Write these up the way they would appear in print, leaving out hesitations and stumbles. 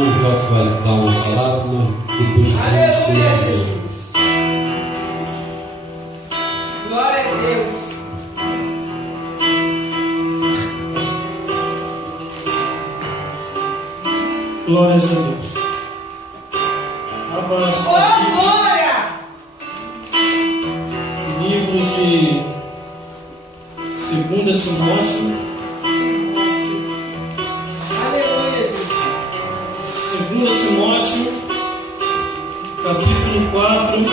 Você vai dar uma palavra, depois de Aleluia, Jesus. Glória a Deus. Glórias a Deus. Abra Oh, glória! o livro de 2 Timóteo. Aleluia, Jesus. 2 Timóteo, capítulo 4,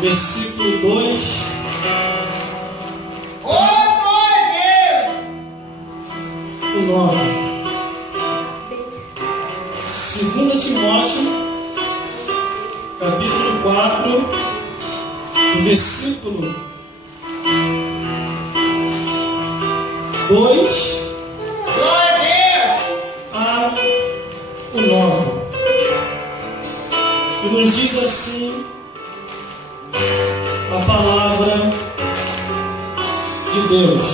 versículo 2. Oh, glória a Deus! O 9. 2 Timóteo, capítulo 4, versículo 2 Glória a Deus! a o 9. E nos diz assim a palavra de Deus.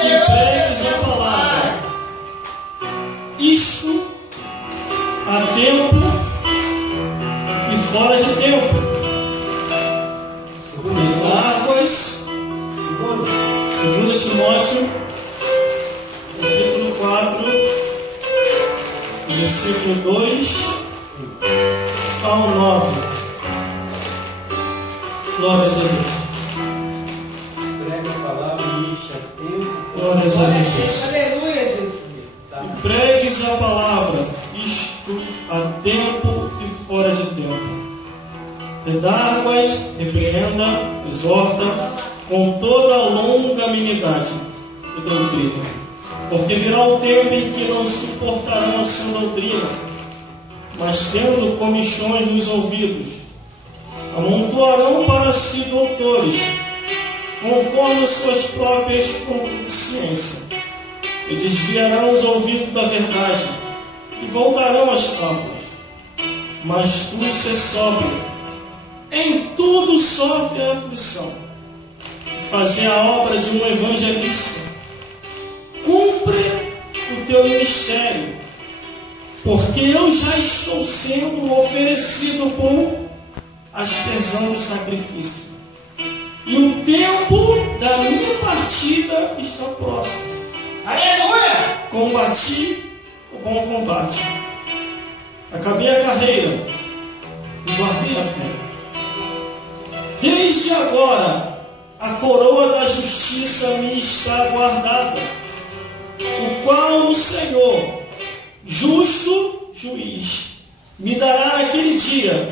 Que pregues a palavra, isto a tempo e fora de tempo, nas águas. 2 Timóteo, capítulo 4, versículo 2 ao 9. Glórias a Deus. prega a palavra e enche a tempo. Glórias a Jesus. Aleluia, Jesus. E pregues a palavra, isto a tempo e fora de tempo. Redarguas, repreenda, exorta, com toda a longanimidade e doutrina. Porque virá o tempo em que não suportarão a sã doutrina, mas tendo comichões nos ouvidos, amontoarão para si doutores, conforme suas próprias concupiscências, e desviarão os ouvidos da verdade, e voltarão às fábulas. Mas tu se sóbrio, em tudo sofre a aflição, fazer a obra de um evangelista, cumpre o teu ministério, porque eu já estou sendo oferecido por aspersão do sacrifício, e o tempo da minha partida está próximo. Aleluia! Combati o bom combate, acabei a carreira e guardei a fé. Desde agora a coroa da justiça me está guardada, o qual o Senhor, justo juiz, me dará naquele dia,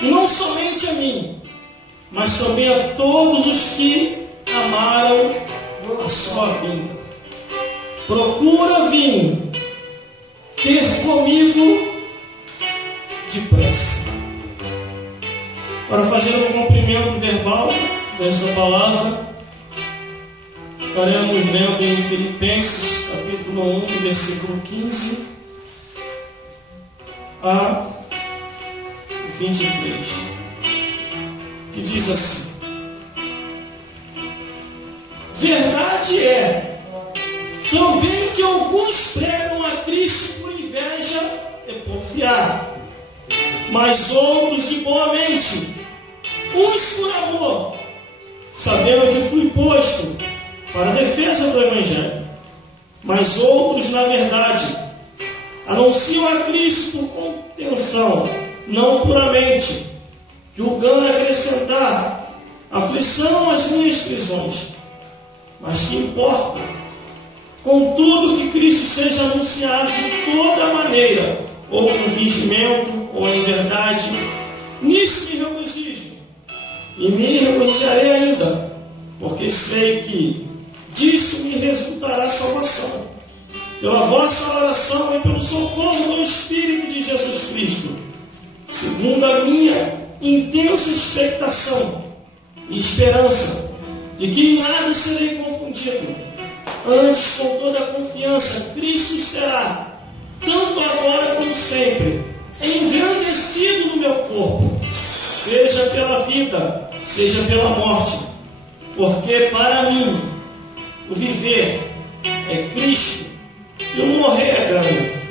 e não somente a mim, mas também a todos os que amaram a sua vinda. Procura vir ter comigo depressa. Para fazer um cumprimento verbal desta palavra, estaremos lendo em Filipenses, capítulo 1, versículo 15 a 23, que diz assim: verdade é também que alguns pregam a Cristo por inveja e por fiar, mas outros de boa mente, uns por amor, sabendo que fui posto para a defesa do Evangelho, mas outros, na verdade, anunciam a Cristo por contenção, não puramente, julgando acrescentar aflição às minhas prisões. Mas que importa, contudo, que Cristo seja anunciado de toda maneira, ou com fingimento, ou em verdade. Nisso me regozijo, e me regozijarei ainda, porque sei que disso me resultará salvação, pela vossa oração e pelo socorro do Espírito de Jesus Cristo, segundo a minha intensa expectação e esperança de que em nada serei confundido. Antes, com toda a confiança, Cristo será, tanto agora como sempre, engrandecido no meu corpo, seja pela vida, seja pela morte, porque para mim O viver é Cristo e o morrer é ganho.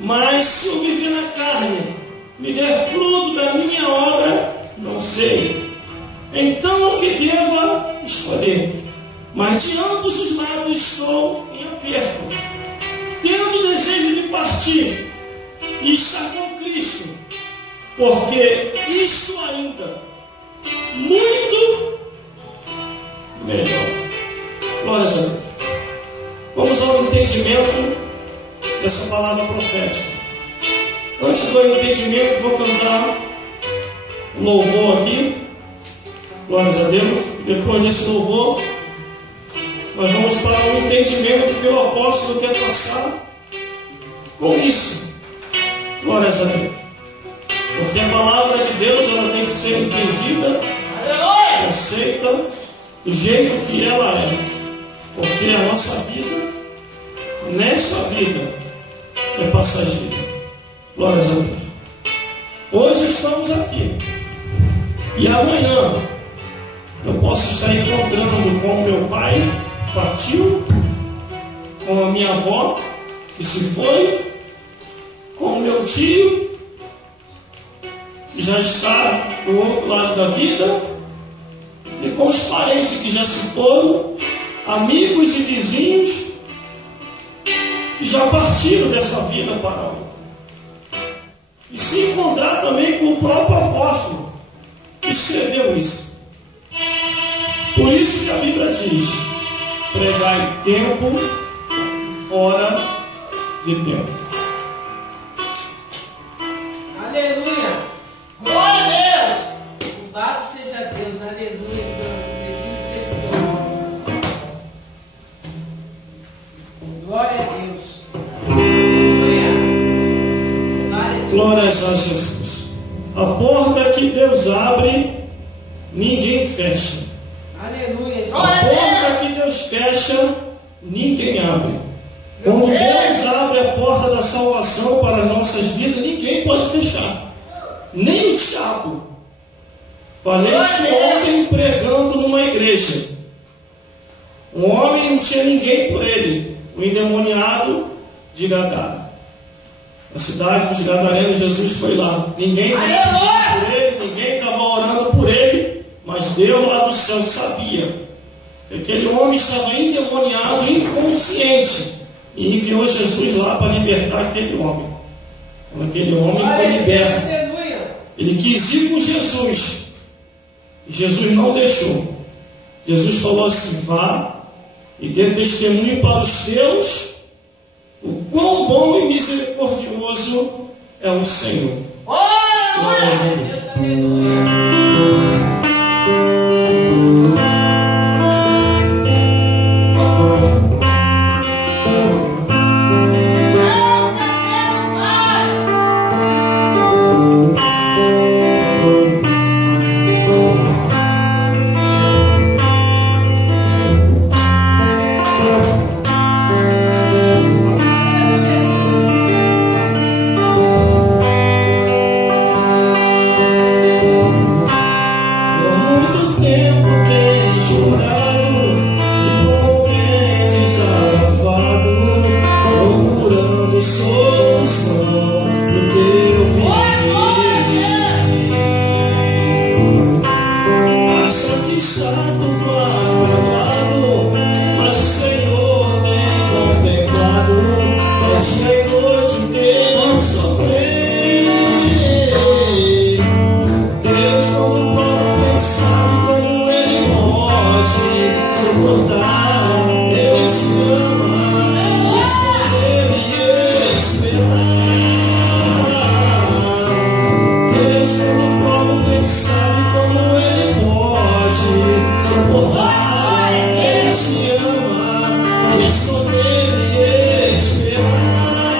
Mas se eu viver na carne, me der fruto da minha obra, não sei. Então o que deva escolher? Mas de ambos os lados estou em aperto, tendo o desejo de partir e estar com Cristo, porque isto ainda muito melhor. Glória a Deus. Vamos ao entendimento dessa palavra profética. Antes do entendimento, vou cantar um louvor aqui. Glórias a Deus. Depois desse louvor, nós vamos para o entendimento que o apóstolo quer passar com isso. Glórias a Deus. Porque a palavra de Deus, ela tem que ser entendida, aceita do jeito que ela é. Porque a nossa vida, nesta vida, é passageira. Glórias a Deus. Hoje estamos aqui. E amanhã eu posso estar encontrando com meu pai, partiu, com a minha avó, que se foi, com o meu tio, que já está do outro lado da vida, e com os parentes que já se foram, amigos e vizinhos, que já partiram dessa vida para outra. E se encontrar também com o próprio apóstolo, que escreveu isso. Por isso que a Bíblia diz: pregai tempo fora de tempo. Aleluia! Glória a Deus! Louvado seja Deus, aleluia! Bendito seja o teu nome. Glória a Deus! Aleluia! Glórias a Jesus. A porta que Deus abre, ninguém fecha. Aleluia! A porta que Deus fecha, ninguém abre. Quando Deus abre a porta da salvação para as nossas vidas, ninguém pode fechar. Nem o diabo. Falei isso ontem pregando numa igreja. Um homem não tinha ninguém por ele. O endemoniado de Gadara. Na cidade dos Gadarenos, Jesus foi lá. Ninguém estava por ele, ninguém estava orando por ele. Mas Deus lá do céu sabia que aquele homem estava endemoniado, inconsciente, e enviou Jesus lá para libertar aquele homem. Quando aquele homem foi liberto, ele quis ir com Jesus, e Jesus não deixou. Jesus falou assim: vá e dê testemunho para os teus, o quão bom e misericordioso é o Senhor. Glória a Deus. Aleluia! Ele te ama, e é só nele esperar.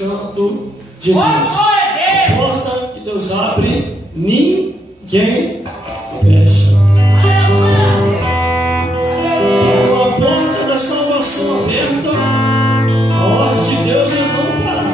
Santo de Deus. A porta que Deus abre, ninguém fecha. Com a porta da salvação aberta, a ordem de Deus é não parar.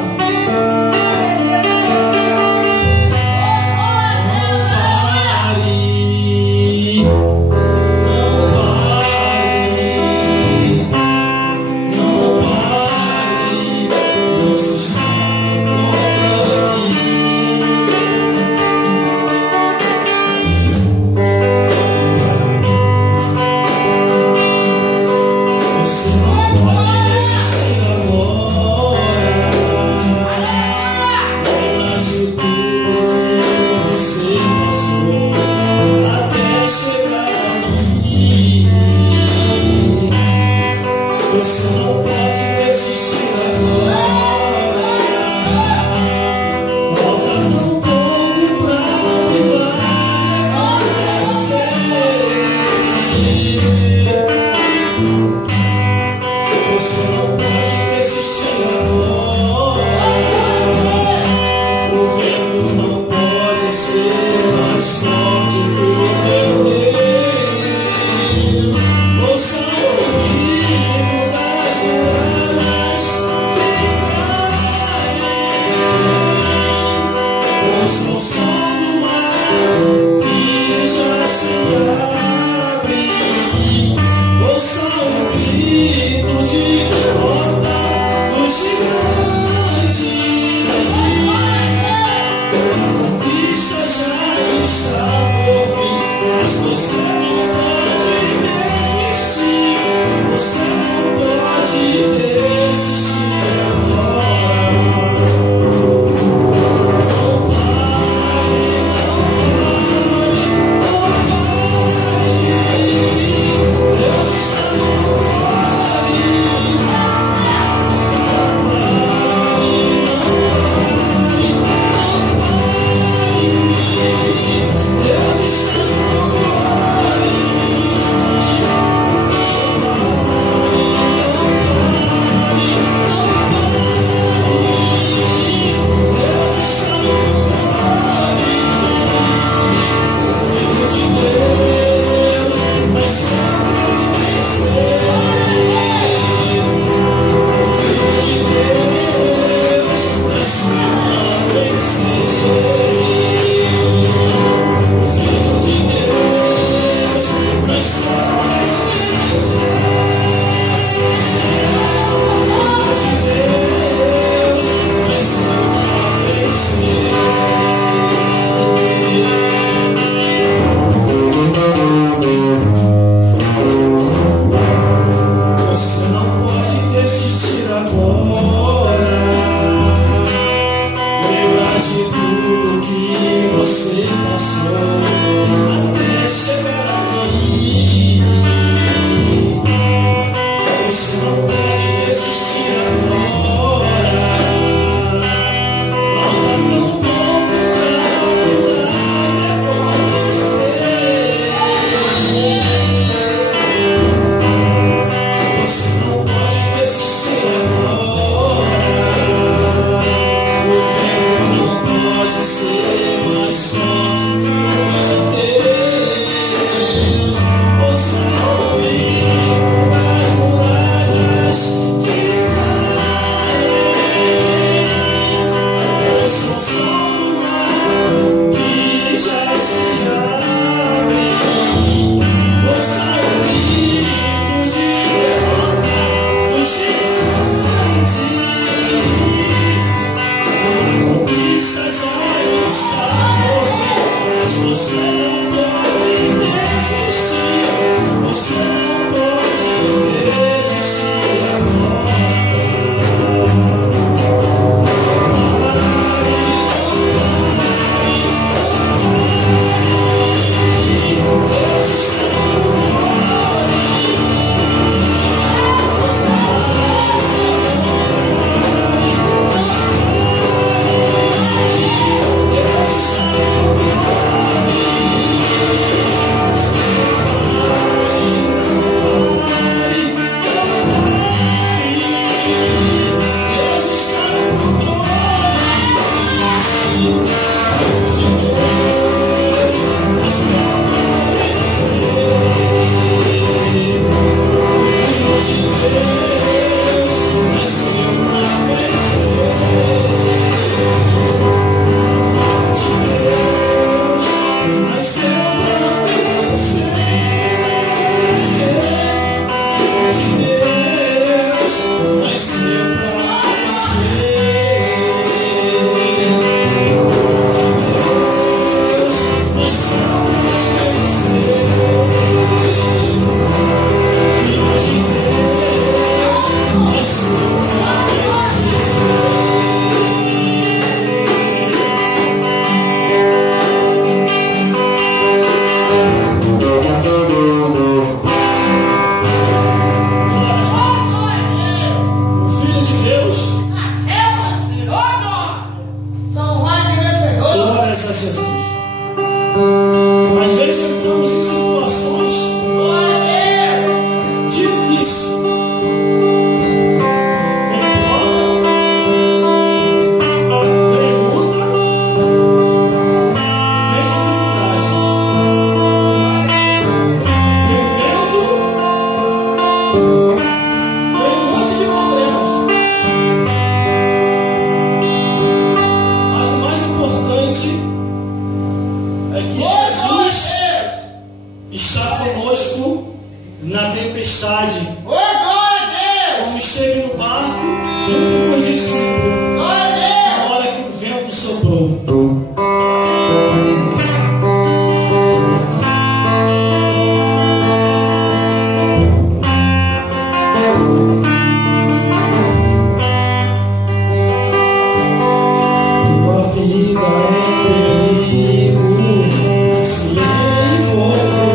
Jesus. Às vezes entramos em situações difíceis. Vem prova, vem luta, vem dificuldade, vem vento, vem um monte de problemas. Mas o mais importante é que Jesus está conosco na tempestade, como esteve no barco junto com os discípulos na hora que o vento soprou. Tua vida é perigo, se envolveu.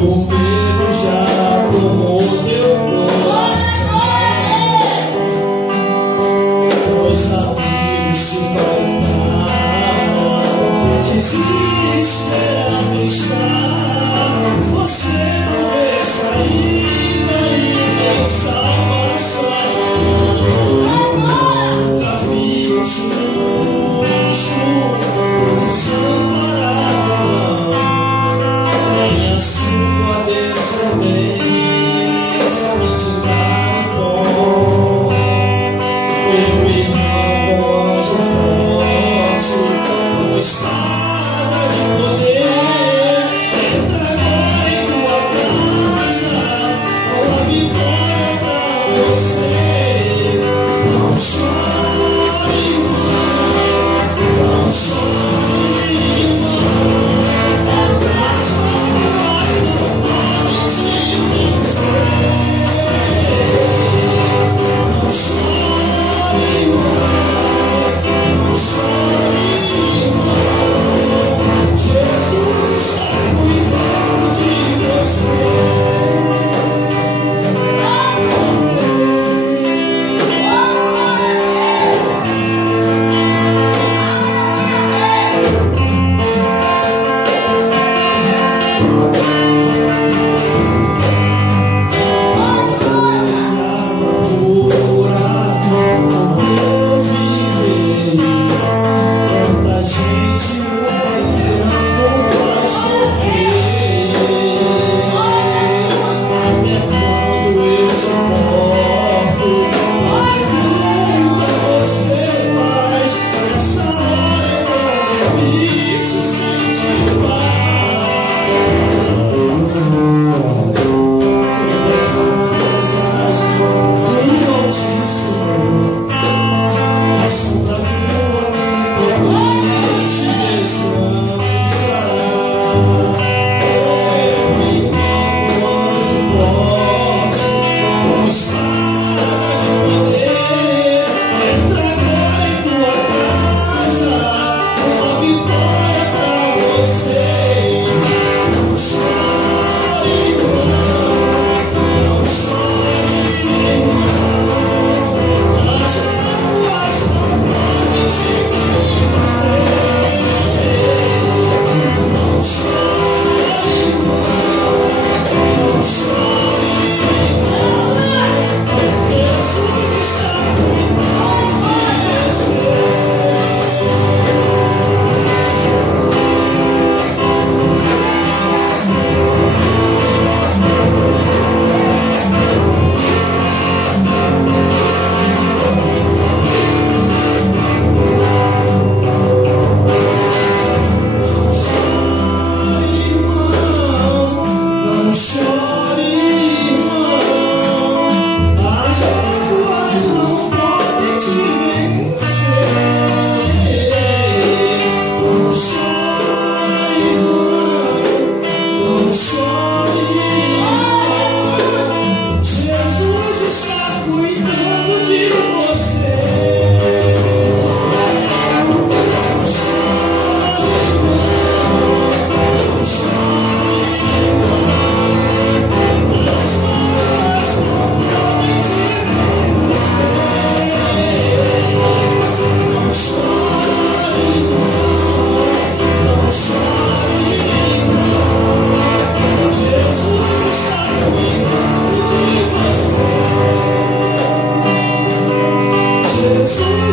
O medo já tomou teu coração, pois amigos te faltaram, desesperado está. Você não vê saída e nem salvação. Nunca vi um justo desamparado, nem a sua descendência mendigar pão. Meu irmão, anjo forte, com espada de poder, entra agora em tua casa.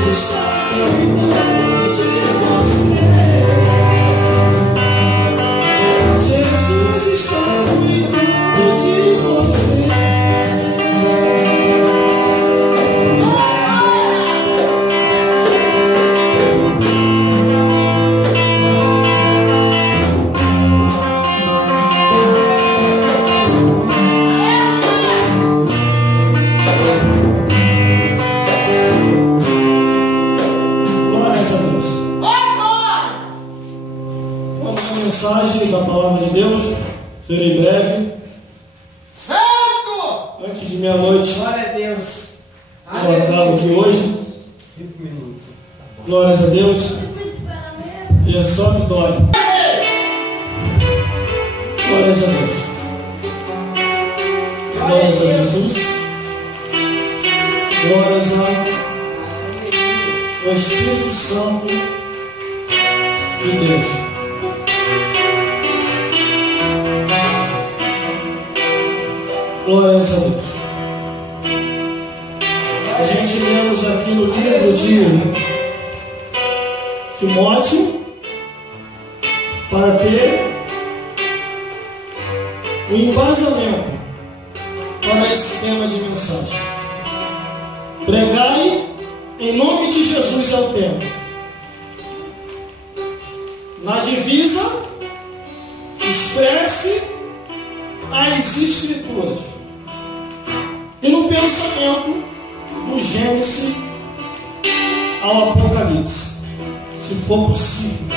está cuidando de você. Jesus está cuidando de você. Mensagem da palavra de Deus, serei breve. Santo! Antes de meia-noite, Glória a Deus. eu acabo aqui hoje. 5 minutos. Glórias a Deus. E é só vitória. Glórias a Deus. Glórias a Jesus. Glórias ao Espírito Santo de Deus. Glórias a Deus. A gente lemos aqui no livro de Timóteo para ter um embasamento para esse tema de mensagem. Pregai em nome de Jesus ao tempo. Na divisa, expresse as Escrituras. E no pensamento do Gênesis ao Apocalipse, se for possível,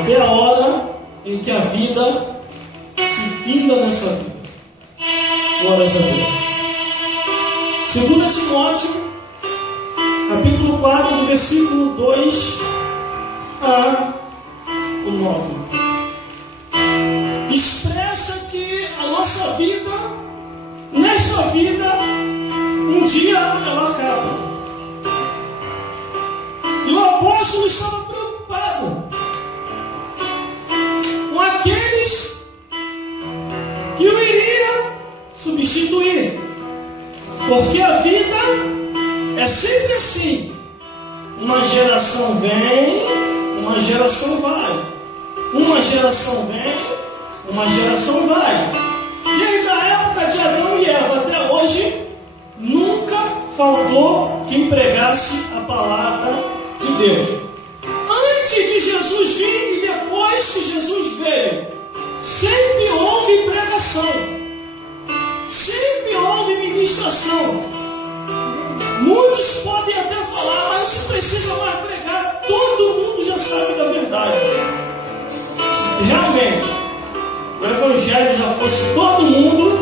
até a hora em que a vida se finda nessa vida. Glórias a Deus. 2 Timóteo, capítulo 4, do versículo 2 a 9. Expressa que a nossa vida, nesta vida, um dia ela acaba. E o apóstolo estava preocupado com aqueles que o iriam substituir. Porque a vida é sempre assim. Uma geração vem, uma geração vai. Uma geração vem, uma geração vai. Desde a época de Adão e Eva até hoje, nunca faltou quem pregasse a palavra de Deus. Antes de Jesus vir e depois que Jesus veio, sempre houve pregação, sempre houve ministração. Muitos podem até falar, mas não se precisa mais pregar, todo mundo já sabe da verdade. Realmente, o Evangelho já fosse todo mundo,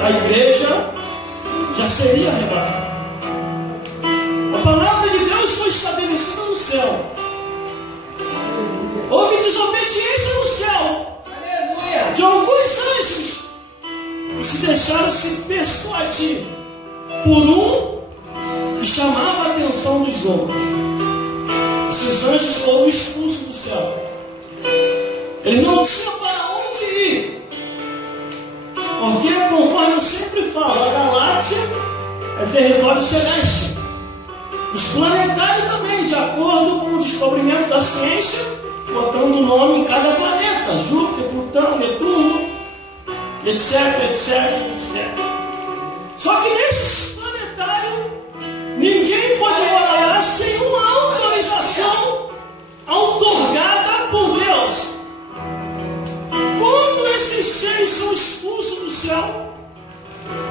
a igreja já seria arrebatada. A palavra de Deus foi estabelecida no céu. Houve desobediência no céu. Aleluia. De alguns anjos que se deixaram se persuadir por um que chamava a atenção dos outros. Esses anjos foram expulsos do céu. Eles não tinham para onde ir. Porque, conforme eu sempre falo, a galáxia é território celeste. Os planetários também, de acordo com o descobrimento da ciência, botando o nome em cada planeta. Júpiter, Plutão, Netuno, etc, etc, etc. Só que nesses planetários, ninguém pode morar lá sem uma autorização outorgada por Deus. Quando esses seres são expulsos do céu,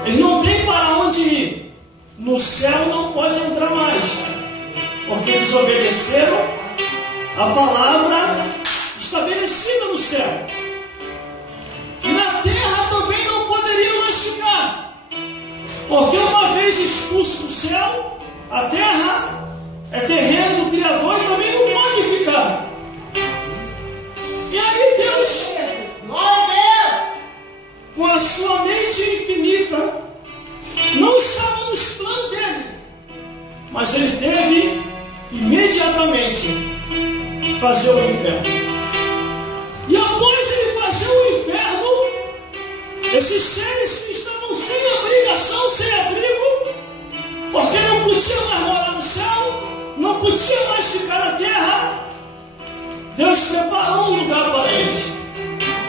eles não têm para onde ir. No céu não pode entrar mais, porque desobedeceram a palavra estabelecida no céu. Na terra também não poderiam mais ficar, porque uma vez expulso do céu, a terra é terreno do Criador e também não pode ficar. E aí Deus, com a sua mente infinita, não estava nos planos dele, mas ele teve imediatamente fazer o inferno. E após ele fazer o inferno, esses seres que estavam sem abrigação, sem abrigo, porque não podiam mais morar no céu, podia mais ficar na terra, Deus preparou um lugar para eles.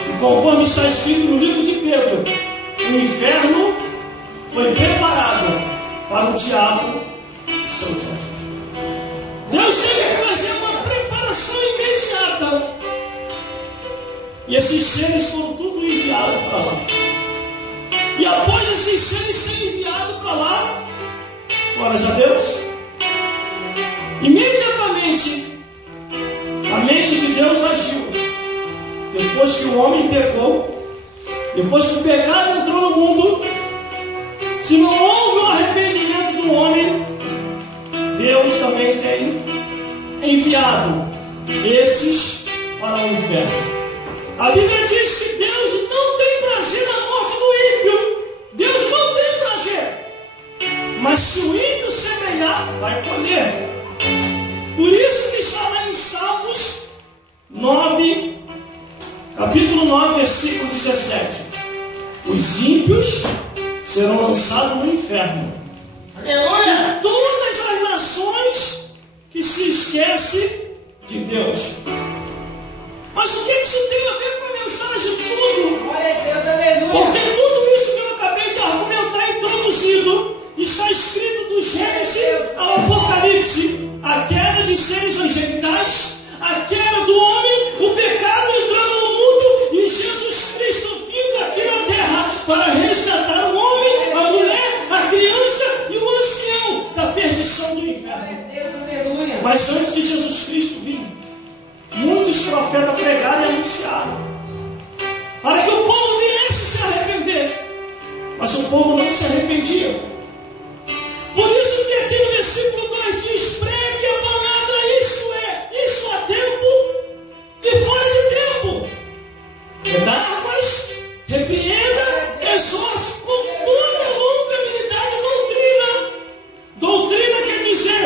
E conforme está escrito no livro de Pedro, o inferno foi preparado para o diabo e seus anjos. Deus teve que fazer uma preparação imediata. E esses seres foram tudo enviados para lá. E após esses seres serem enviados para lá, glórias a Deus, imediatamente a mente de Deus agiu. Depois que o homem pecou, depois que o pecado entrou no mundo, se não houve o arrependimento do homem, Deus também tem enviado esses para o inferno. A Bíblia diz que Deus não tem prazer na morte do ímpio. Deus não tem prazer. Mas se o ímpio semear, vai colher. Por isso que está lá em Salmos 9, capítulo 9, versículo 17. Os ímpios serão lançados no inferno. Aleluia! Todas as nações que se esquecem de Deus. Mas o que isso tem a ver com a mensagem tudo? Glória a Deus, aleluia. Porque tudo isso que eu acabei de argumentar introduzido está escrito do Gênesis ao Apocalipse. A queda de seres angelicais, a queda do homem, o pecado entrando no mundo e Jesus Cristo vindo aqui na terra para resgatar o homem, a mulher, a criança e o ancião da perdição do inferno. Glória a Deus, aleluia. Mas antes de Jesus Cristo vir, muitos profetas pregaram e anunciaram para que o povo viesse se arrepender, mas o povo não se arrependia. Por isso que aqui no versículo 2 diz: pregue a palavra, isto a tempo e fora de tempo, redarguas, repreenda, exorte com toda longanimidade e doutrina. Doutrina quer dizer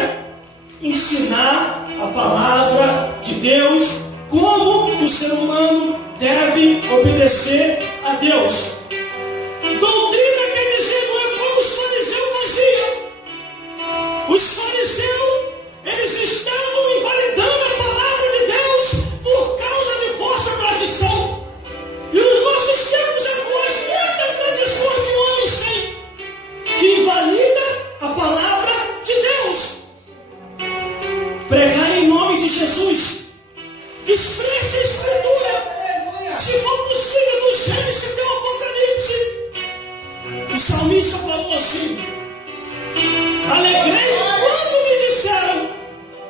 ensinar a palavra de Deus, como o ser humano deve obedecer a Deus. Doutrina quer dizer, não é como os fariseus faziam. Os fariseus, eles estavam invalidando a palavra de Deus por causa de falsa tradição. E nos nossos tempos atuais, muitas tradições de homens têm que invalida a palavra de Deus. Pregar em nome de Jesus. Expresse a Escritura. Se for possível, do Gênesis até o Apocalipse. O salmista falou assim: alegrei quando me disseram,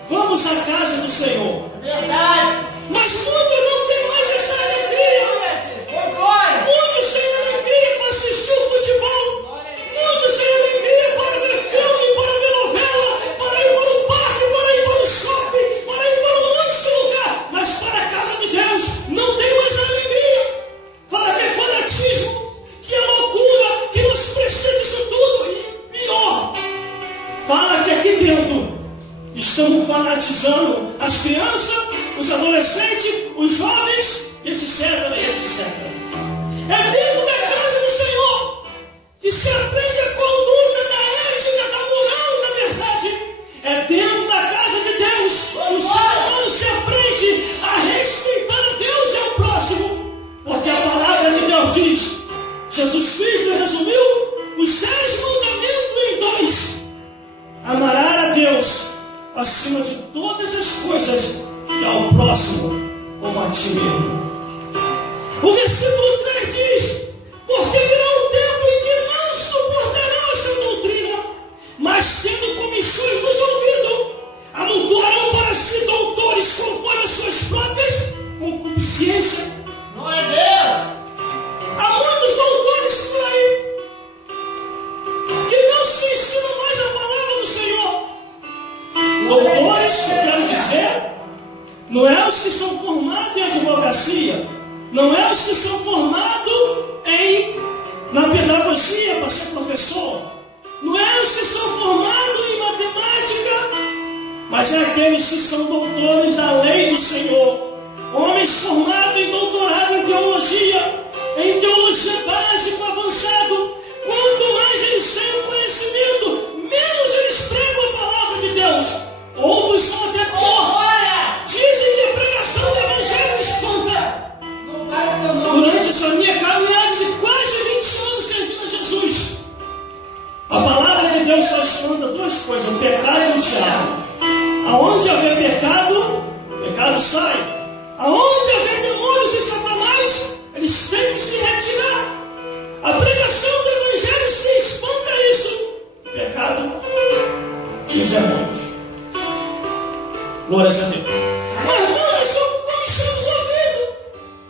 vamos à casa do Senhor. Verdade. Mas muitos não têm mais essa alegria. Muitos têm alegria para assistir o futebol. Muitos têm alegria para ver filme, para ver novela, para ir para o parque, para ir para o shopping, para ir para um monte de lugar. Mas para a casa de Deus não tem mais alegria. Fala que é fanatismo, que é loucura, que não se precisa disso tudo. E pior, fala que aqui dentro estamos fanatizando as crianças, os adolescentes, os jovens, etc, etc. É dentro da casa do Senhor que se aprende a conduta da ética, da moral e da verdade. É dentro da casa de Deus que o ser humano se aprende a respeitar a Deus e ao próximo. Porque a palavra de Deus diz, Jesus Cristo resumiu os 10 mandamentos em 2. Amará a Deus acima de todas as coisas e ao próximo como a ti mesmo. O versículo 3 diz: porque virá um tempo em que não suportarão essa doutrina, mas tendo comichões nos ouvidos, amontoarão para si doutores conforme as suas próprias concupiscências. Não é Deus. Há muitos doutores por aí que não se ensinam mais a palavra do Senhor. Doutores, eu quero dizer, não é os que são formados em advocacia, não é os que são formados na pedagogia para ser professor, não é os que são formados em matemática, mas é aqueles que são doutores da lei do Senhor, homens formados em doutorado em teologia básica avançado. Quanto mais eles têm o conhecimento, menos eles pregam a palavra de Deus. Outros são já sai. Aonde haver demônios e Satanás, eles têm que se retirar. A pregação do Evangelho se espanta a isso. O pecado e os demônios. Glória a Deus. Mas irmãos, como estamos ouvindo?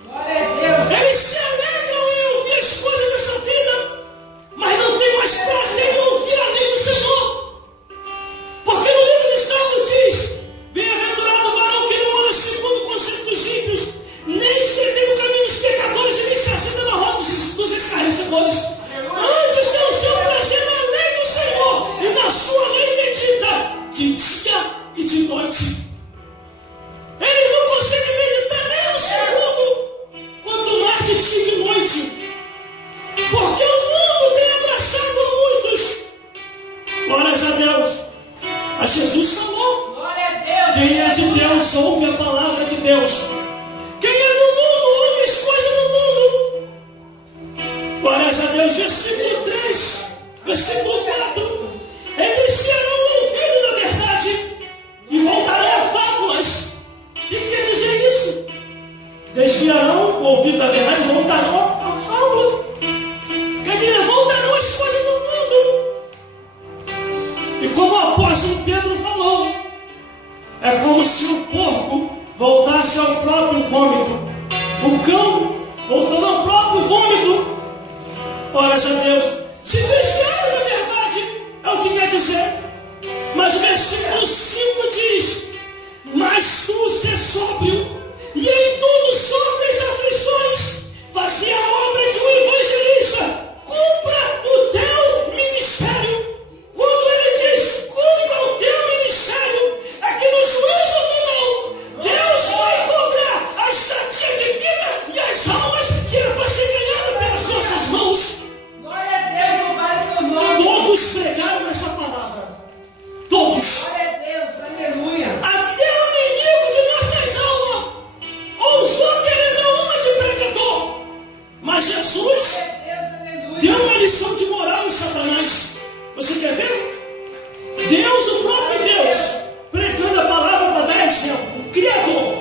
Glória a Deus. Eles se alegram em ouvir as coisas dessa vida, mas não tem mais prazer em ouvir a lei do Senhor. Porque no livro de Salmos diz: bem-aventurado o varão que não anda segundo o conselho dos ímpios, nem se detém no caminho dos pecadores, e nem se assenta na roda dos escarnecedores. Antes tem o seu prazer na lei do Senhor, e na sua lei medita de dia e de noite. Ele não consegue meditar nem um segundo, quanto mais de dia e de noite. Porque o mundo tem abraçado a muitos. Glórias a Deus. A Jesus chamou. Glória a Deus. Quem é de Deus ouve a palavra de Deus. Quem é do mundo ouve as coisas do mundo. Glórias a Deus. Versículo 3, versículo 4. Eles serão ouvidos da verdade e voltarão a fábulas. O que quer dizer isso? Desviarão o ouvido da verdade e voltarão a fábula. Quer dizer, voltarão as coisas do mundo. E como o apóstolo Pedro falou, é como se o porco voltasse ao próprio vômito. O cão voltando ao próprio vômito. Ora, a Deus, se desviaram da verdade, é o que quer dizer. Mas o versículo 5 diz: mas tu ser sóbrio, e em tudo sofres aflições, fazer a obra de um evangelista, cumpra o teu ministério. Quando ele diz cumpra o teu ministério, é que no juízo final Deus vai cobrar a estadia de vida e as almas que era para ser ganhada pelas nossas mãos. Glória a Deus, louvado teu nome. Todos pregaram essa palavra. Todos. Glória a Deus, aleluia. Até o inimigo de nossas almas ousou querer dar uma de pregador. Mas Jesus Glória a Deus, aleluia. deu uma lição de moral em Satanás. Você quer ver? Deus, o próprio Deus, pregando a palavra para dar exemplo. O Criador.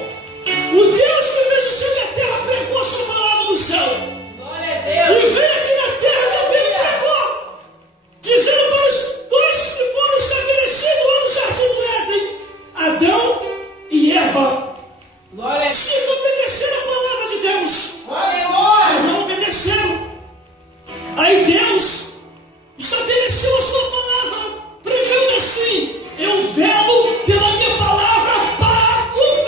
O Deus que fez o céu e a terra pregou a sua palavra no céu. Glória a E Deus. veio aqui na terra também pregou, dizendo para os dois que foram estabelecidos lá no jardim do Éden, Adão e Eva, Glória a Deus. tinham que obedecer a palavra de Deus. Aleluia. Mas não obedeceram. Aí Deus estabeleceu a sua palavra, pregando assim: eu velo pela minha palavra para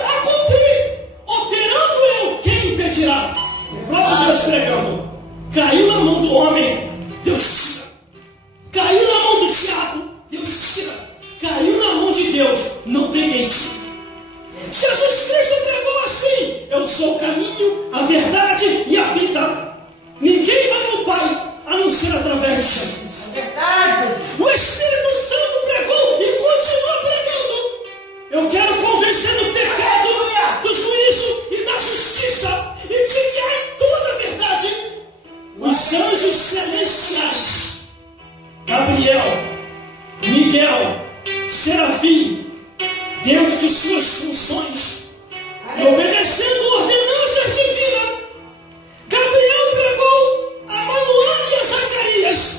a cumprir. Operando eu, quem impedirá? O próprio Deus pregando. Caiu na mão do homem, Deus tira. Caiu na mão do diabo, Deus tira. Caiu na mão de Deus, não tem quem tire. Jesus Cristo pregou assim: eu sou o caminho, a verdade e a vida. Ninguém vai ao Pai a não ser através de Jesus. Verdade. O Espírito Santo pregou e continua pregando. Eu quero convencer do pecado, Aleluia. do juízo e da justiça, e de guiar em toda a verdade. Os anjos celestiais, Gabriel, Miguel, Serafim, dentro de suas funções e obedecendo ordenanças divinas, Gabriel pregou a Manoá e a Zacarias.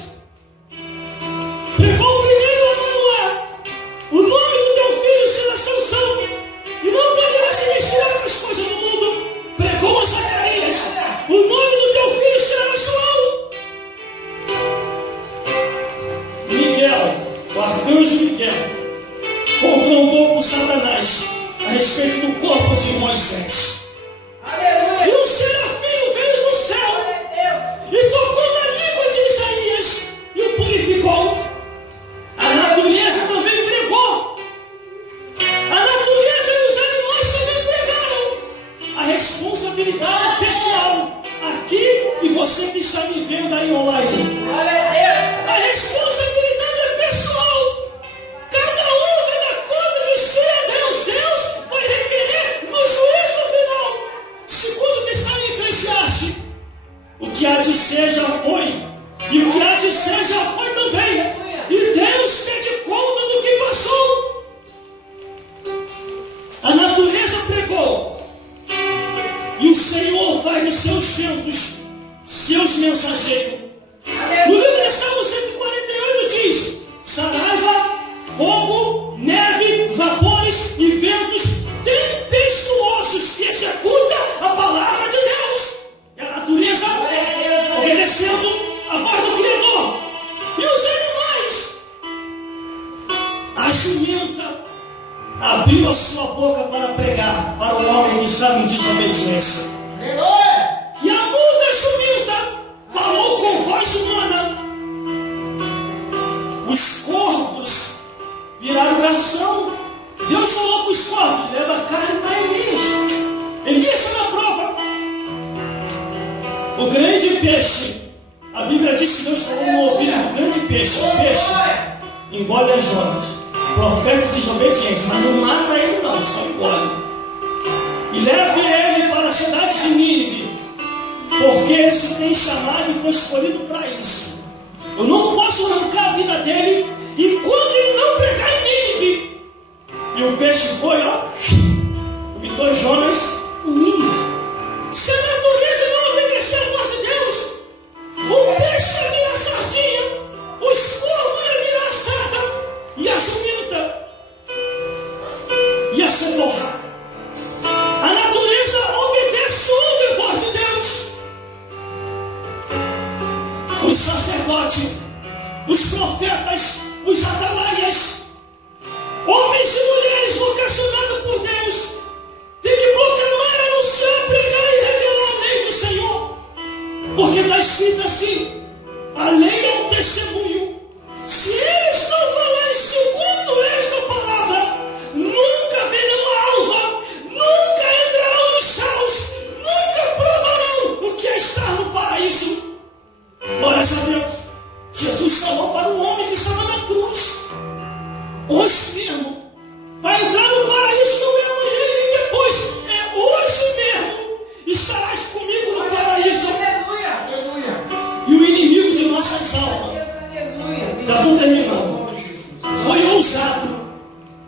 Pregou primeiro a Manoá: o nome do teu filho será Sansão, e não poderá se misturar com as coisas do mundo. Pregou a Zacarias: o nome do teu filho será João. Miguel, o arcanjo Miguel, confrontou com Satanás a respeito do corpo de Moisés. Aleluia. E um serafim veio do céu Glória a Deus. e tocou na língua de Isaías e o purificou. A natureza também pregou. A natureza e os animais também pregaram. A responsabilidade é pessoal. Aqui e você que está me vendo aí online. Glória a Deus. A responsabilidade é pessoal. Cada um vai dar conta de si a Deus. Deus vai requerer no juízo final pregou. E o Senhor faz de seus ventos seus mensageiros. No livro de Salmo 148 diz: saraiva, fogo, neve, vapores e ventos tempestuosos que executa a palavra de Deus. E a natureza obedecendo a voz do Criador. E os animais. A jumenta abriu a sua boca para pregar para o homem que estava em desobediência. E a muda jumenta falou com voz humana. Os corvos viraram garçom. Deus falou com os corvos: leva a carne para Elias. Elias está na prova. O grande peixe, a Bíblia diz que Deus falou no ouvido do grande peixe. O peixe engole as ondas. Profeta de desobediência, mas não mata ele não, só engole. E leve ele para a cidade de Nínive, porque esse tem chamado e foi escolhido para isso. Eu não posso arrancar a vida dele enquanto ele não pregar em Nínive. E o peixe foi, vomitou Jonas em Nínive. Se a natureza não obedecer a voz de Deus, o peixe ia virar sardinha, os corvos iam virar sada, e a jumenta ia ser borrada. A natureza obedece, ouve a voz de Deus. Os sacerdotes, os profetas, os atalaias, homens e mulheres vocacionados por Deus, têm que proclamar, anunciar, pregar e revelar a lei do Senhor. Porque está escrito assim: a lei é um testemunho. Se eles não falarem segundo esta palavra, nunca verão a alva, nunca entrarão nos céus, nunca provarão o que é estar no paraíso. Glória a Deus. Jesus falou para o homem que estava na cruz: hoje mesmo vai entrar no paraíso, não é amanhã e depois, é hoje mesmo estarás comigo no paraíso. Aleluia. E o inimigo de nossas almas, já estou terminando, foi ousado.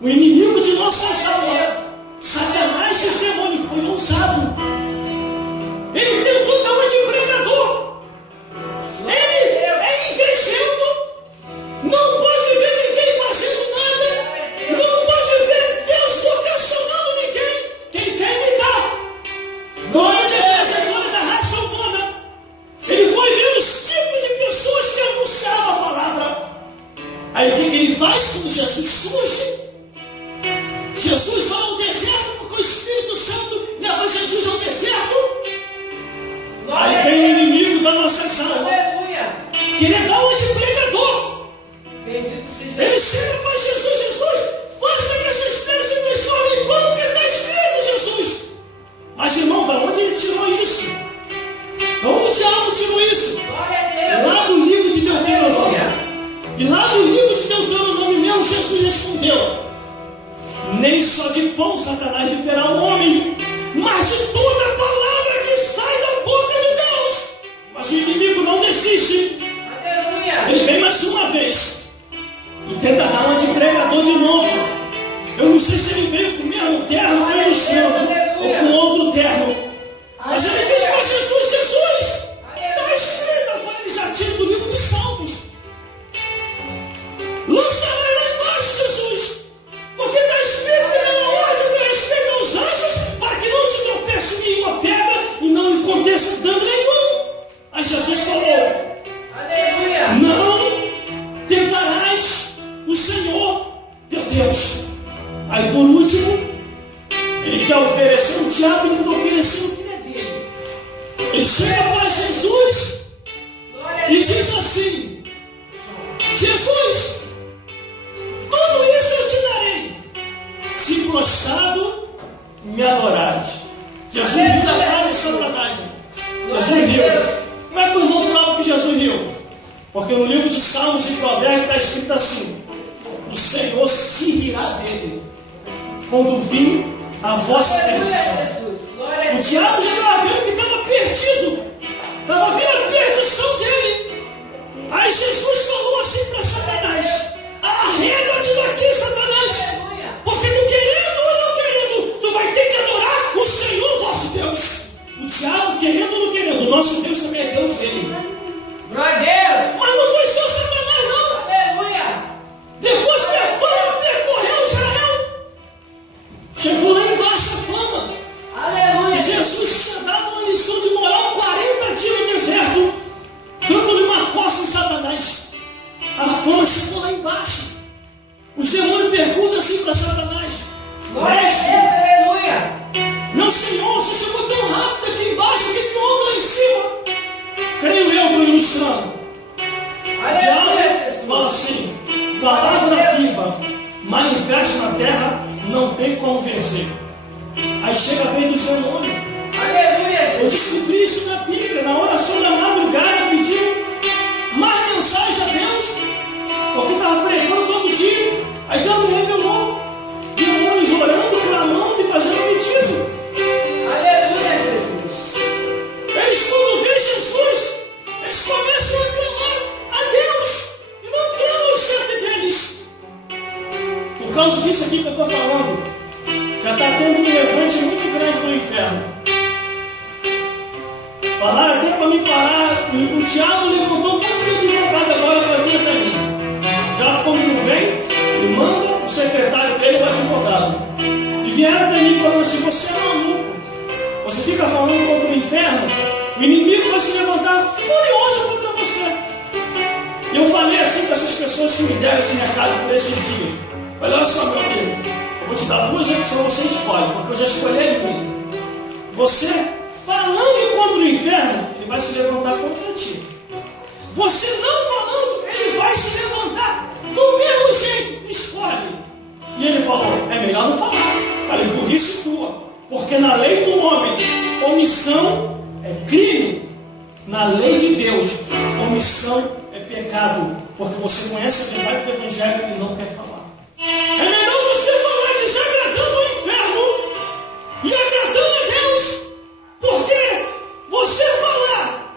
O inimigo de nossas almas, Satanás e os demônios, foi ousado. Ele tentou dar uma de pregador. Ele é invejento. Não pode ver ninguém fazendo nada. Não pode ver Deus vocacionando ninguém. Quem quer imitar. Durante a trajetória da raça humana, ele foi vendo os tipos de pessoas que anunciavam a palavra. Aí o que ele faz quando Jesus surge? Jesus vai ao deserto, porque o Espírito Santo leva Jesus ao deserto. Aí vem o inimigo das nossas almas, querer dar uma de pregador. Ele chega para Jesus: Jesus, faça que essas pedras se transformem em pão, porque está escrito, Jesus. Mas irmão, da onde ele tirou isso? Da onde o diabo tirou isso? Lá no livro de Deuteronômio. E lá no livro de Deuteronômio mesmo, Jesus respondeu: nem só de pão Satanás viverá o homem, mas de toda a palavra que sai da boca de Deus. Mas o inimigo não desiste. Ele vem mais uma vez e tenta dar uma de pregador de novo. Eu não sei se ele veio com o mesmo terno que eu estou, ou com outro terno. Mas ele diz para Jesus: Jesus, está escrito. Agora ele já tira do livro de Salmos. Lança lá embaixo, Jesus, porque está escrito que não há ordem com respeito aos anjos, para que não te tropece nenhuma pedra e não lhe aconteça dano nenhum. Aí Jesus falou: não tentarás o Senhor teu Deus. Aí por último, ele quer oferecer o diabo, ele não ofereceu o que é dele. Ele chega para Jesus e diz assim: Jesus, tudo isso eu te darei, se prostrado me adorares. Jesus riu da cara de sacanagem. Jesus riu. Como é que o irmão prova que Jesus riu? Porque no livro de Salmos e Provérbios está escrito assim: o Senhor se rirá dele quando vir a vossa perdição. O diabo já estava vendo que estava perdido, estava vendo a perdição dele. Aí Jesus falou assim para Satanás: arreda-te daqui, Satanás, porque tu querendo ou não querendo, tu vai ter que adorar vencer. Aí chega a vez dos demônios. Aleluia, Eu Jesus. descobri isso na Bíblia, na oração da madrugada, pedindo mais mensagem a Deus, porque estava pregando todo dia. Aí Deus me revelou, demônios orando, clamando e fazendo pedido. Aleluia, Jesus. Eles, quando vêem Jesus, eles começam a clamar a Deus e não clamam o chefe deles. Por causa disso aqui que eu estou falando, já está tendo um levante muito grande no inferno. Falaram até para me parar. O diabo levantou um monte de advogado agora para vir até mim. Já quando não vem, ele manda o secretário dele, o advogado. E vieram até mim falando assim: você é maluco. Você fica falando contra o inferno, o inimigo vai se levantar furioso contra você. E eu falei assim para essas pessoas que me deram esse recado por esses dias. Falei: olha só, meu amigo, eu vou te dar duas opções, você escolhe, porque eu já escolhi muito. Você falando contra o inferno, ele vai se levantar contra ti. Você não falando, ele vai se levantar do mesmo jeito. Escolhe. E ele falou: é melhor não falar. Falei: burrice tua. Porque na lei do homem, omissão é crime. Na lei de Deus, omissão é pecado. Porque você conhece a verdade do Evangelho e não quer falar. É melhor você falar desagradando o inferno e agradando a Deus. Porque você falar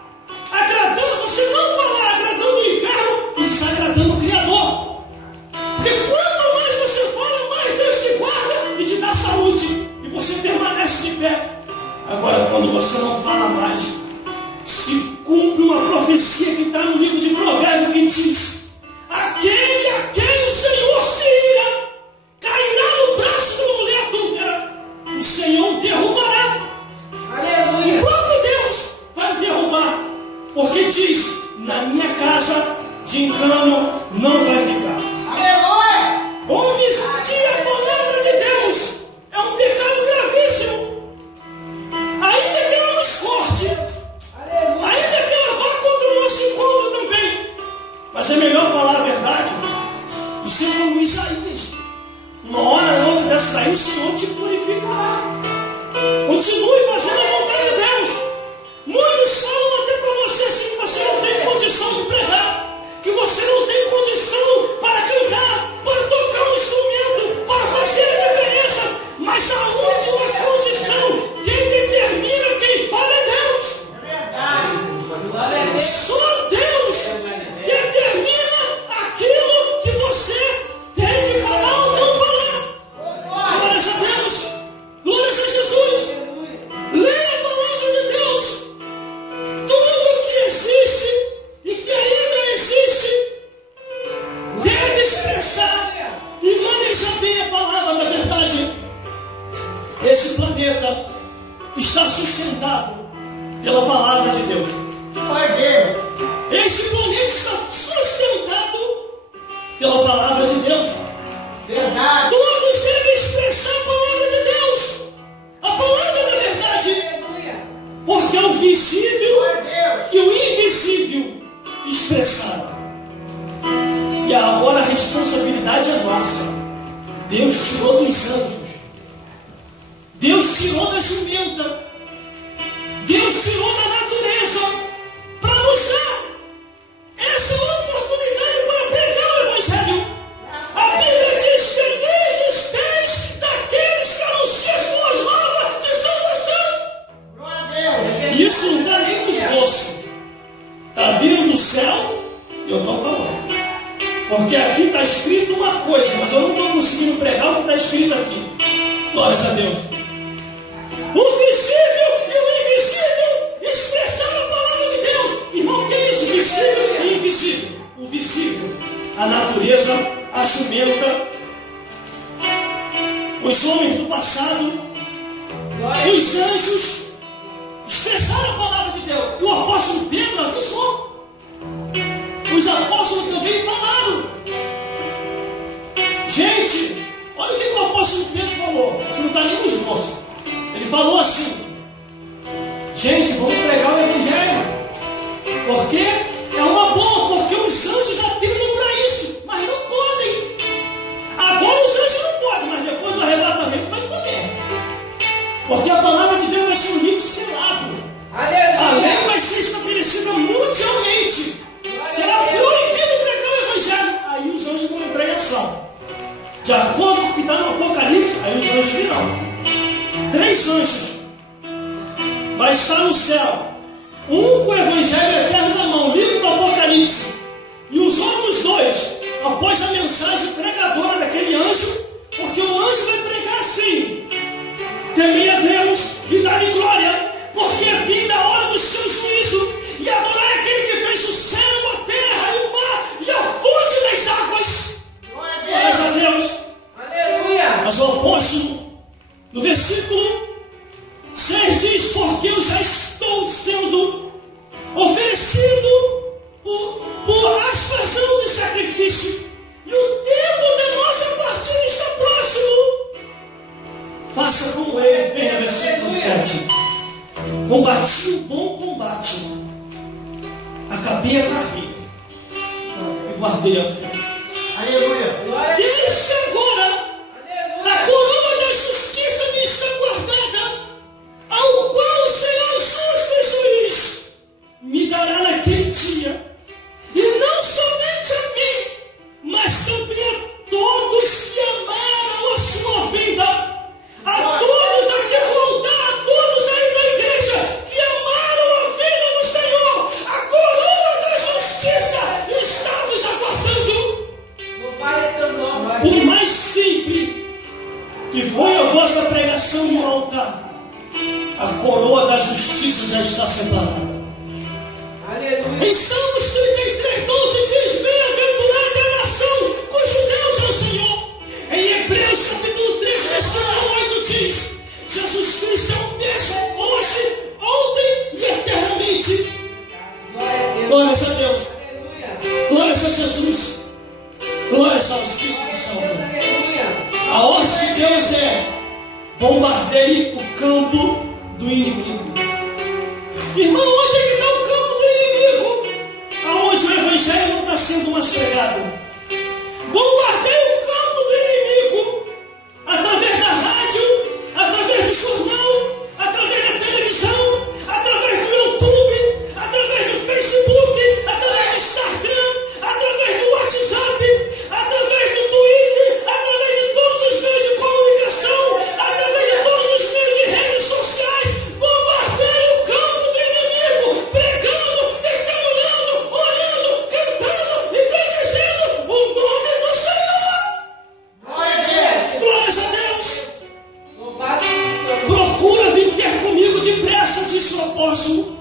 agradando, você não falar agradando o inferno e desagradando o Criador. Porque quanto mais você fala, mais Deus te guarda e te dá saúde. E você permanece de pé. Agora, quando você não fala mais, se cumpre uma profecia que está no livro de Provérbios que diz: aquele a quem o Senhor se ira cairá no braço da mulher adúltera. O Senhor o derrubará. Aleluia. O próprio Deus vai o derrubar. Porque diz: na minha casa de engano não vai ficar. Aleluia. Omitir a palavra de Deus é um pecado gravíssimo. Ainda que ela nos corte, Aleluia. ainda que ela vá contra o nosso encontro também. Mas é melhor falar a verdade e ser como Isaías. Uma hora ou outra dessa daí o Senhor te purificará. Continue fazendo a vontade de Deus. Muitos falam até para você assim, que você não tem condição de pregar, que você não tem condição para cantar, para tocar um instrumento, para fazer a diferença. Mas a última condição, quem determina quem fala é Deus. É verdade. Glória a Deus. Só Deus determina aquilo que você tem que falar ou não falar. Glórias a Deus. Glórias a Jesus. Aleluia. Leia a palavra de Deus. Tudo que existe e que ainda existe deve expressar e manejar bem a palavra da verdade. Esse planeta está sustentado pela palavra de Deus. Esse planeta está sustentado pela palavra de Deus. Verdade. Todos devem expressar a palavra de Deus, a palavra da verdade, Aleluia. porque o visível Glória a Deus. e o invisível expressaram. E agora a responsabilidade é nossa. Deus tirou dos anjos, Deus tirou da jumenta, Deus tirou da natureza para nos dar essa oportunidade para pregar o Evangelho. A Bíblia diz: felizes os pés daqueles que anunciam as boas novas de salvação. Glória a Deus. Isso não está nem no esboço. Está vindo do céu e eu estou falando. Porque aqui está escrito uma coisa, mas eu não estou conseguindo pregar o que está escrito aqui. Glórias a Deus. O visível e o invisível expressaram a palavra de Deus. Irmão, o que é isso? Visível e invisível. O visível, a natureza, a jumenta, os homens do passado, Glória a os anjos expressaram a palavra de Deus. E o apóstolo Pedro avisou. Os apóstolos também falaram. Gente, olha o que o apóstolo Pedro falou. Isso não está nem no esboço. Ele falou assim: gente, vamos pregar o Evangelho, porque é uma boa, porque os anjos atendem para isso, mas não podem. Agora os anjos não podem, mas depois do arrebatamento vai poder. virão. 3 anjos. Vai estar no céu. Um com o Evangelho eterno na mão, livro do Apocalipse. E os outros 2, após a mensagem pregadora daquele anjo, porque o anjo vai pregar assim: temei a Deus e dar-lhe glória, porque é vinda a hora do seu juízo, e adorar aquele que fez o céu, a terra e o mar e a fonte das águas. Glórias a Deus. Aleluia. Mas o apóstolo, no versículo 6 diz: porque eu já estou sendo oferecido por aspersão de sacrifício, e o tempo da nossa partida está próximo. Faça como ele fez, versículo 7. Combati o bom combate, acabei a carreira e guardei a fé. Aleluia. Desde agora, a coroa da justiça me está guardada, ao qual o Senhor justo e juiz me dará naquele dia, e não somente a mim, mas também a todos que amaram a sua vida, a todos a que voltar, a todos aí da igreja que amaram a vida do Senhor. A coroa da justiça está nos aguardando. Por mais simples que foi a vossa pregação no altar, a coroa da justiça já está separada. Aleluia. Em Salmos 33:12 diz: bem-aventurada a nação cujo Deus é o Senhor. Em Hebreus capítulo 3, versículo 8 diz: Jesus Cristo é o mesmo hoje, ontem e eternamente. Glórias a Deus. Aleluia. Glórias a Jesus. Glórias ao Espírito Santo. Aleluia. A ordem de Deus é: bombardeie o campo do inimigo. Irmão, onde é que está o campo do inimigo? Aonde o Evangelho não está sendo mais pregado. Bombardeie o campo do inimigo através da rádio, através do jornal, através da televisão, através do YouTube, através do Facebook, através do Instagram, através do WhatsApp, através do Twitter, através de todos os meios de comunicação, através de todos os meios de redes sociais. Bombardeie o campo do inimigo, pregando, testemunhando, orando, cantando e bendizendo o nome do Senhor. Glórias a Deus. Procura vir ter comigo depressa, disse o apóstolo.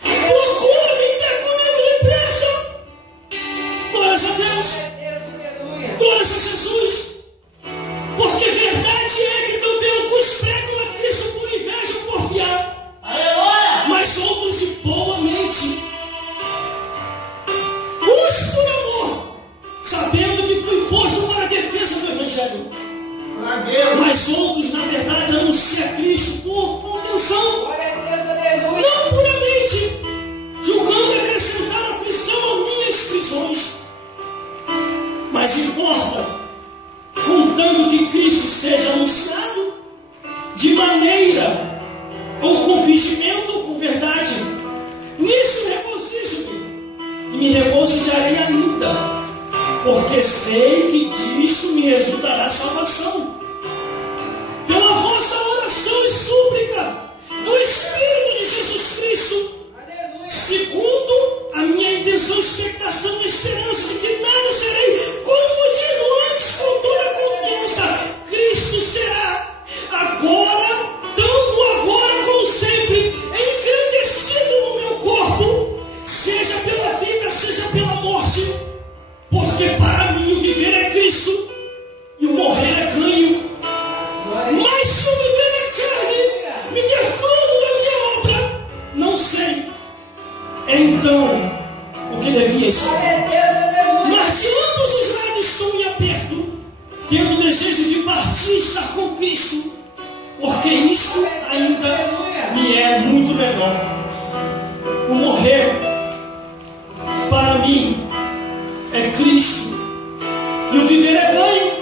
Procura vir ter comigo depressa. Glórias a Deus. Glórias a Jesus. Porque verdade é que também alguns pregam a Cristo por inveja ou por fiar, mas outros de boa mente. Uns por amor, sabendo que foi posto para a defesa do Evangelho. Mas outros, na verdade, anunciam a Cristo por contenção, não puramente, julgando acrescentar aflição a minhas prisões. Mas importa, contando que Cristo seja anunciado de maneira ou com fingimento ou com verdade. Nisso regozijo-me, e me regozijarei ainda, porque sei que disso me resultará salvação, pela vossa oração e súplica do Espírito de Jesus Cristo, segundo a minha intenção, expectação e esperança de que nada serei confundido, antes com toda a confiança Cristo será agora, tanto agora como sempre, engrandecido no meu corpo, seja pela vida, seja pela morte, porque para mim o viver é Cristo e o morrer é ganho. Mas se o viver na carne me der fruto da minha obra, não sei então o que devia ser. Mas de ambos os lados estou em aperto, tendo o desejo de partir e estar com Cristo, porque isto ainda me é muito melhor. O morrer para mim é Cristo e o viver é ganho,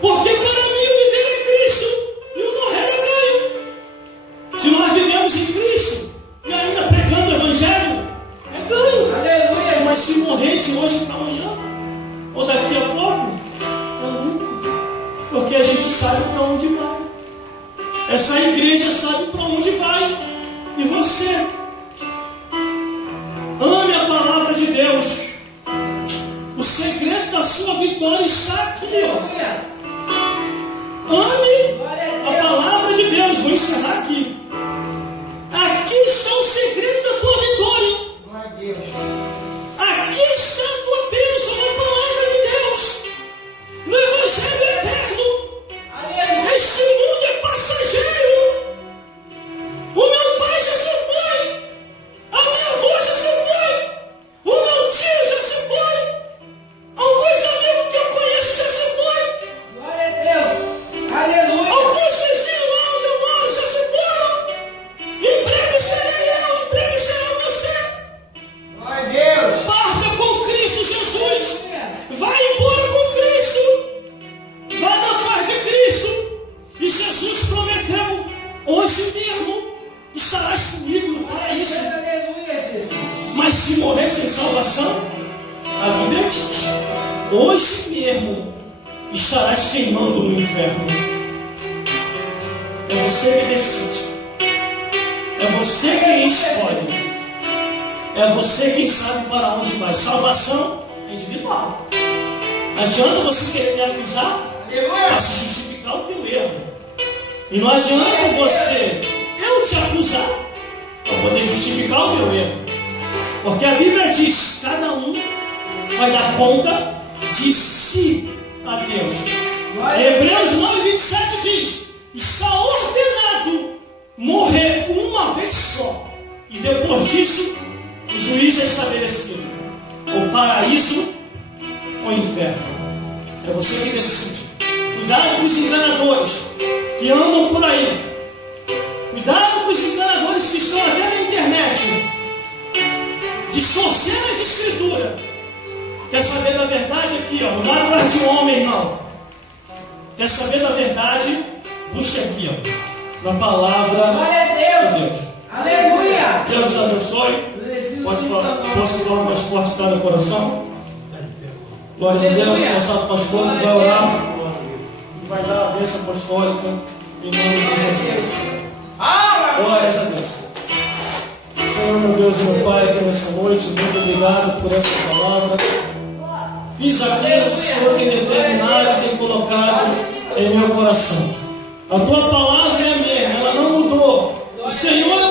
porque para mim o viver é Cristo e o morrer é ganho. Se nós vivemos em Cristo e ainda pregando o Evangelho, é ganho. Aleluia. Mas se morrer de hoje para amanhã ou daqui a pouco, é lucro, porque a gente sabe sabe para onde vai. Essa igreja sabe para onde vai. E você? Ame a palavra de Deus. O segredo da sua vitória está aqui, ó. Ame a palavra de Deus. Vou encerrar aqui. Aqui está o segredo da tua vitória. Glória a Deus. Aqui está a tua bênção na palavra de Deus. No Evangelho eterno. Este mundo é passageiro. O meu pai já se foi. A minha avó já se foi. O meu tio já se foi. Alguns amigos que eu conheço já se foi. Glória a Deus. Aleluia. Alguns vizinhos lá onde eu moro já se foram. Em breve serei eu, em breve será você. Glória a Deus. Parta com Cristo Jesus. Vai embora com Cristo. Vá na paz de Cristo. E Jesus prometeu: hoje mesmo estarás comigo no paraíso. Aleluia, Jesus. Mas se morrer sem salvação, a Bíblia diz: hoje mesmo estarás queimando no inferno. É você que decide. É você quem escolhe. É você quem sabe para onde vai. Salvação é individual. Não adianta você querer me acusar para se justificar o teu erro. E não adianta eu te acusar para poder justificar o teu erro. Porque a Bíblia diz: cada um vai dar conta de si a Deus. Hebreus 9:27 diz: está ordenado morrer uma vez só, e depois disso o juiz é estabelecido, o paraíso ou o inferno. É você que decide. Cuidado com os enganadores que andam por aí. Cuidado com os enganadores que estão até na internet, distorcendo as escrituras. Quer saber da verdade aqui, ó? Não vá atrás de homem, não. Quer saber da verdade? Busque aqui, ó, na palavra Glória a de Deus. Deus. Aleluia. Deus te abençoe. Pode falar, posso falar mais forte cada coração? Glória a Deus. O nosso pastor vai orar e vai dar a bênção apostólica em nome de Jesus. Glória a Deus. Senhor, meu Deus e meu Pai, que nessa noite, muito obrigado por essa palavra. Fiz aquilo que o Senhor tem determinado e tem colocado em meu coração. A tua palavra é a mesma, ela não mudou. O Senhor